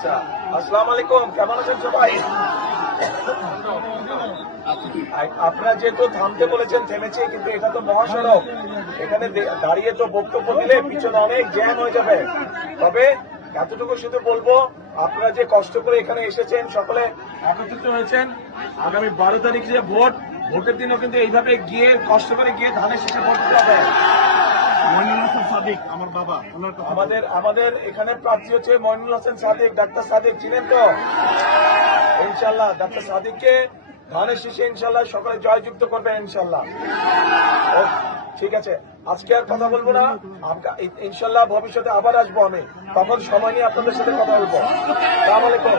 আচ্ছা, আসসালামু আলাইকুম, কেমন আছেন সবাই? আপনারা যেহেতু থামতে বলেছেন থেমেছে, কিন্তু এটা তো মহাসড়ক, এখানে দাঁড়িয়ে তো বক্তব্য দিলে পিছনে অনেক জ্যাম হয়ে যাবে। তবে এতটুকু শুধু বলবো, আপনারা যে কষ্ট করে এখানে এসেছেন, সকলে একত্রিত হয়েছেন, আগামী 12 তারিখ যে ভোটের দিনও কিন্তু এইভাবে গিয়ে কষ্ট করে গিয়ে ধানের শীষে ভোট দিতে হবে। আমার বাবা আমাদের এখানে প্রার্থী হচ্ছে মইনুল হোসেন সাদিক, ডাক্তার সাদিক চিনেন তো? ইনশাল্লাহ ডাক্তার সাদিককে ধানের শীষে ইনশাল্লাহ সকলে জয়যুক্ত করবে ইনশাল্লাহ। ঠিক আছে, আজকে আর কথা বলবো না, ইনশাল্লাহ ভবিষ্যতে আবার আসবো আমি, তখন সময় নিয়ে আপনাদের সাথে কথা বলবো। আসসালামু আলাইকুম।